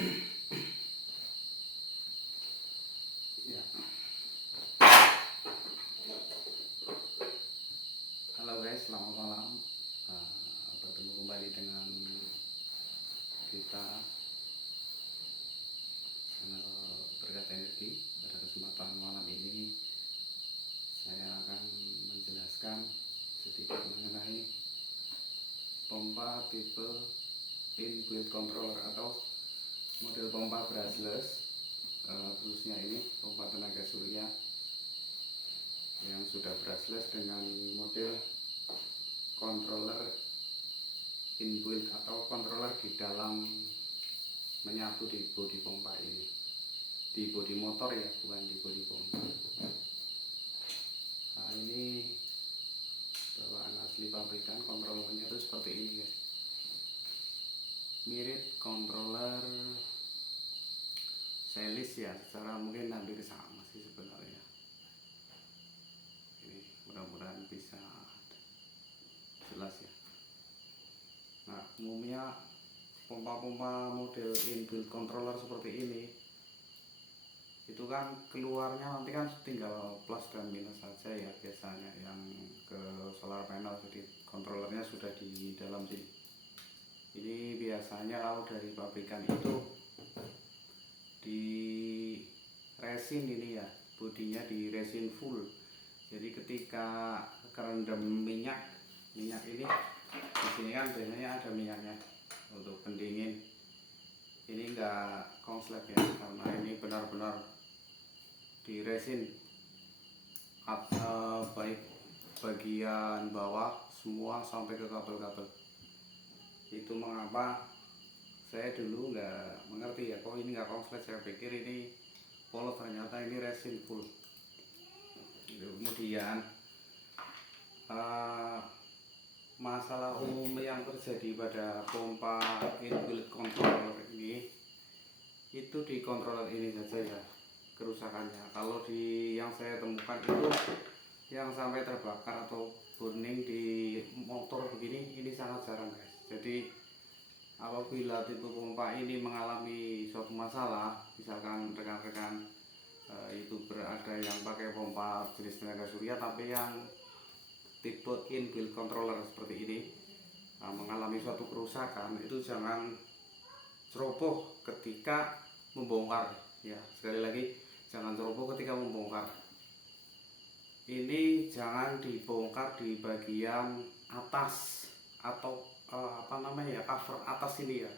Ya, halo guys, selamat malam. Bertemu kembali dengan kita channel Berkat Energi. Pada kesempatan malam ini saya akan menjelaskan sedikit mengenai pompa tipe inbuilt controller atau model pompa brushless, khususnya ini pompa tenaga surya yang sudah brushless dengan model controller inbuilt atau controller di dalam menyatu di bodi pompa ini, di bodi motor ya, bukan di bodi pompa. Nah, ini bawaan asli pabrikan. Controllernya itu seperti ini guys, mirip controller Celis ya, secara mungkin hampir sama sih sebenarnya. Ini mudah-mudahan bisa jelas ya. Nah, umumnya pompa-pompa model inbuilt controller seperti ini itu kan keluarnya nanti kan tinggal plus dan minus saja ya, biasanya yang ke solar panel. Jadi controllernya sudah di dalam sini. Ini biasanya kalau dari pabrikan itu di resin ini ya, bodinya di resin full. Jadi ketika kerendam minyak ini di sini kan biasanya ada minyaknya untuk pendingin. Ini enggak konslet ya, karena ini benar-benar di resin baik bagian bawah semua sampai ke kabel-kabel. Itu mengapa saya dulu nggak mengerti ya, kok ini nggak konslet. Saya pikir ini polos, ternyata ini resin full. Kemudian masalah umum yang terjadi pada pompa inbuilt controller ini itu di controller ini saja ya kerusakannya. Kalau di yang saya temukan itu yang sampai terbakar atau burning di motor begini, ini sangat jarang guys. Jadi apabila tipe pompa ini mengalami suatu masalah, misalkan rekan-rekan YouTuber ada yang pakai pompa jenis tenaga surya tapi yang tipe inbuilt controller seperti ini mengalami suatu kerusakan, itu jangan ceroboh ketika membongkar ya. Sekali lagi, jangan ceroboh ketika membongkar. Ini jangan dibongkar di bagian atas atau cover atas ini ya,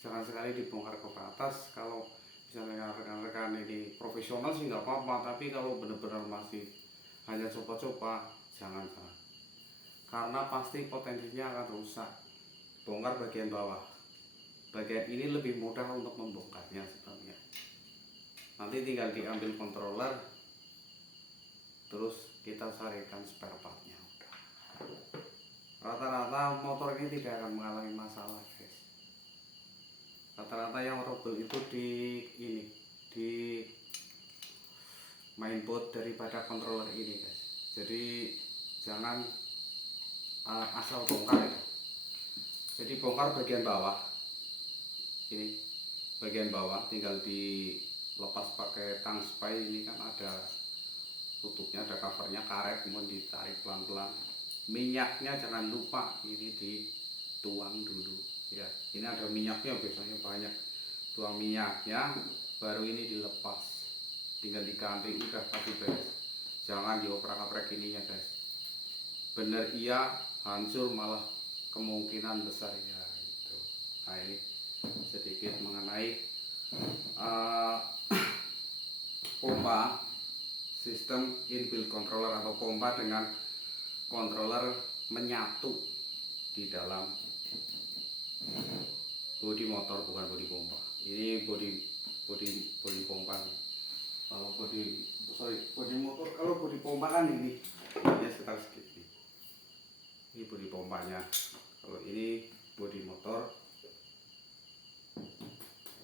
jangan sekali dibongkar ke atas. Kalau misalnya rekan-rekan ini profesional sih nggak apa-apa, tapi kalau benar-benar masih hanya coba-coba, jangan, karena pasti potensinya akan rusak. Bongkar bagian bawah, bagian ini lebih mudah untuk membongkarnya sebenarnya. Nanti tinggal diambil controller, terus kita carikan spare partnya. Rata-rata motor ini tidak akan mengalami masalah guys. Rata-rata yang trouble itu di mainboard daripada controller ini guys. Jadi jangan asal bongkar ya. Jadi bongkar bagian bawah, ini bagian bawah tinggal dilepas pakai tang spy. Ini kan ada tutupnya, ada covernya, karet, kemudian ditarik pelan-pelan. Minyaknya jangan lupa ini dituang dulu ya. Ini ada minyaknya biasanya banyak, tuang minyaknya, baru ini dilepas, tinggal diganti, udah pasti beres. Jangan dioprak-oprak ininya guys, bener iya hancur malah kemungkinan besar ya itu. Nah, ini sedikit mengenai pompa sistem inbuilt controller atau pompa dengan controller menyatu di dalam bodi motor, bukan bodi pompa. Ini bodi pompa. Kalau bodi motor, kalau bodi pompa kan ini ya sekitar segini. Ini bodi pompanya. Kalau ini bodi motor.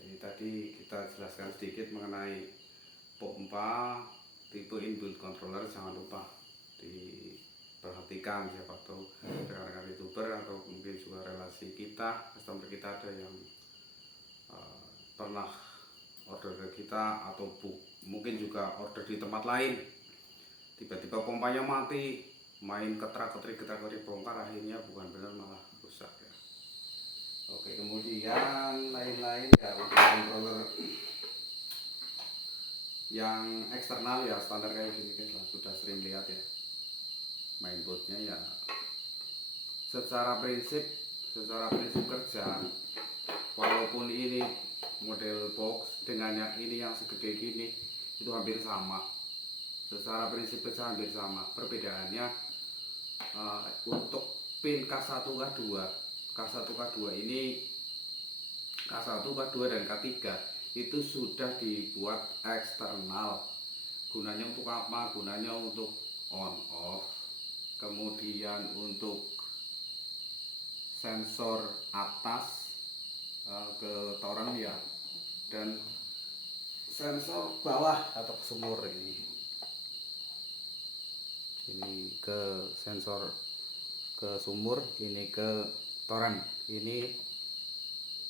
Ini tadi kita jelaskan sedikit mengenai pompa tipe inbuilt controller. Jangan lupa diperhatikan, siapa tahu rekan-rekan YouTuber atau mungkin juga relasi kita, customer kita ada yang pernah order ke kita atau mungkin juga order di tempat lain, tiba-tiba pompanya mati, main ketrak-ketrik bongkar, akhirnya bukan benar malah rusak ya. Oke, kemudian lain-lain ya untuk controller yang eksternal ya standar kayak gini guys lah, sudah sering lihat ya. Mainboardnya ya secara prinsip kerja, walaupun ini model box dengan yang ini yang segede gini itu hampir sama. Secara prinsip kerja hampir sama. Perbedaannya untuk pin K1 K2 ini K1 K2 dan K3 itu sudah dibuat eksternal. Gunanya untuk apa? Gunanya untuk on off, kemudian untuk sensor atas ke toren ya, dan sensor bawah atau ke sumur ini ke sensor ke sumur, ini ke toren, ini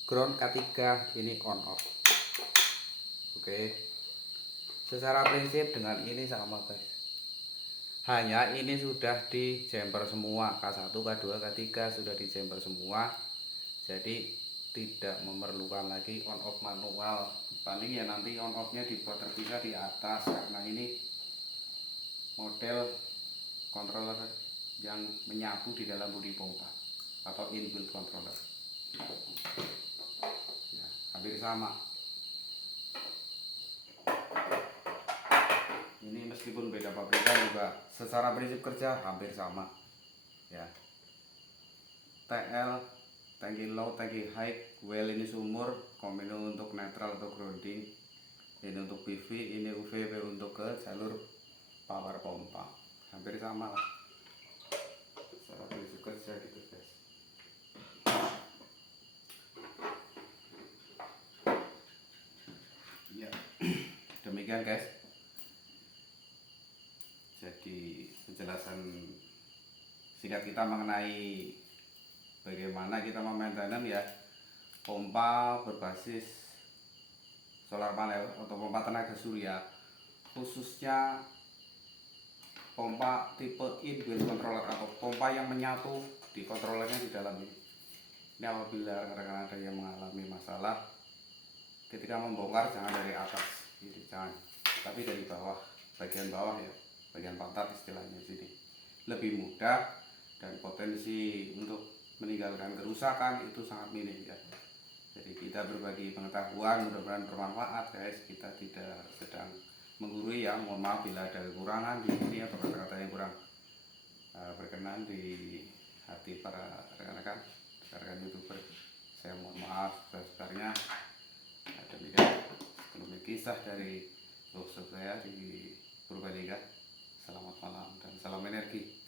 ground K3, ini on off. Oke, secara prinsip dengan ini sama guys, hanya ini sudah di jumper semua, K1 K2 K3 sudah di jumper semua, jadi tidak memerlukan lagi on off manual. Paling ya nanti on off nya dibuat terpisah di atas, karena ini model controller yang menyatu di dalam bodi pompa atau inbuilt controller ya, hampir sama. Ini meskipun beda pabrikan juga secara prinsip kerja hampir sama ya. TL tangki low, tangki high, well ini sumur, komino untuk netral atau grounding, ini untuk PV, ini UVP untuk ke jalur power pompa, hampir sama lah secara prinsip kerja gitu guys. Ya demikian guys, jadi penjelasan singkat kita mengenai bagaimana kita memaintenance ya pompa berbasis solar panel atau pompa tenaga surya, khususnya pompa tipe inbuilt controller atau pompa yang menyatu di kontrolernya di dalam ini. Ini apabila rekan-rekan ada yang mengalami masalah ketika membongkar, jangan dari atas ini, jangan, tapi dari bawah, bagian bawah ya, bagian pantat istilahnya sini, lebih mudah dan potensi untuk meninggalkan kerusakan itu sangat minim ya. Jadi kita berbagi pengetahuan, mudah-mudahan bermanfaat guys. Kita tidak sedang menggurui ya, mohon maaf bila ada kekurangan di sini atau kata-kata yang kurang berkenan di hati para rekan-rekan YouTuber. Saya mohon maaf sebesar-besarnya. Demikian ekonomi kisah dari workshop saya di Purbalingga. Selamat malam dan salam energi.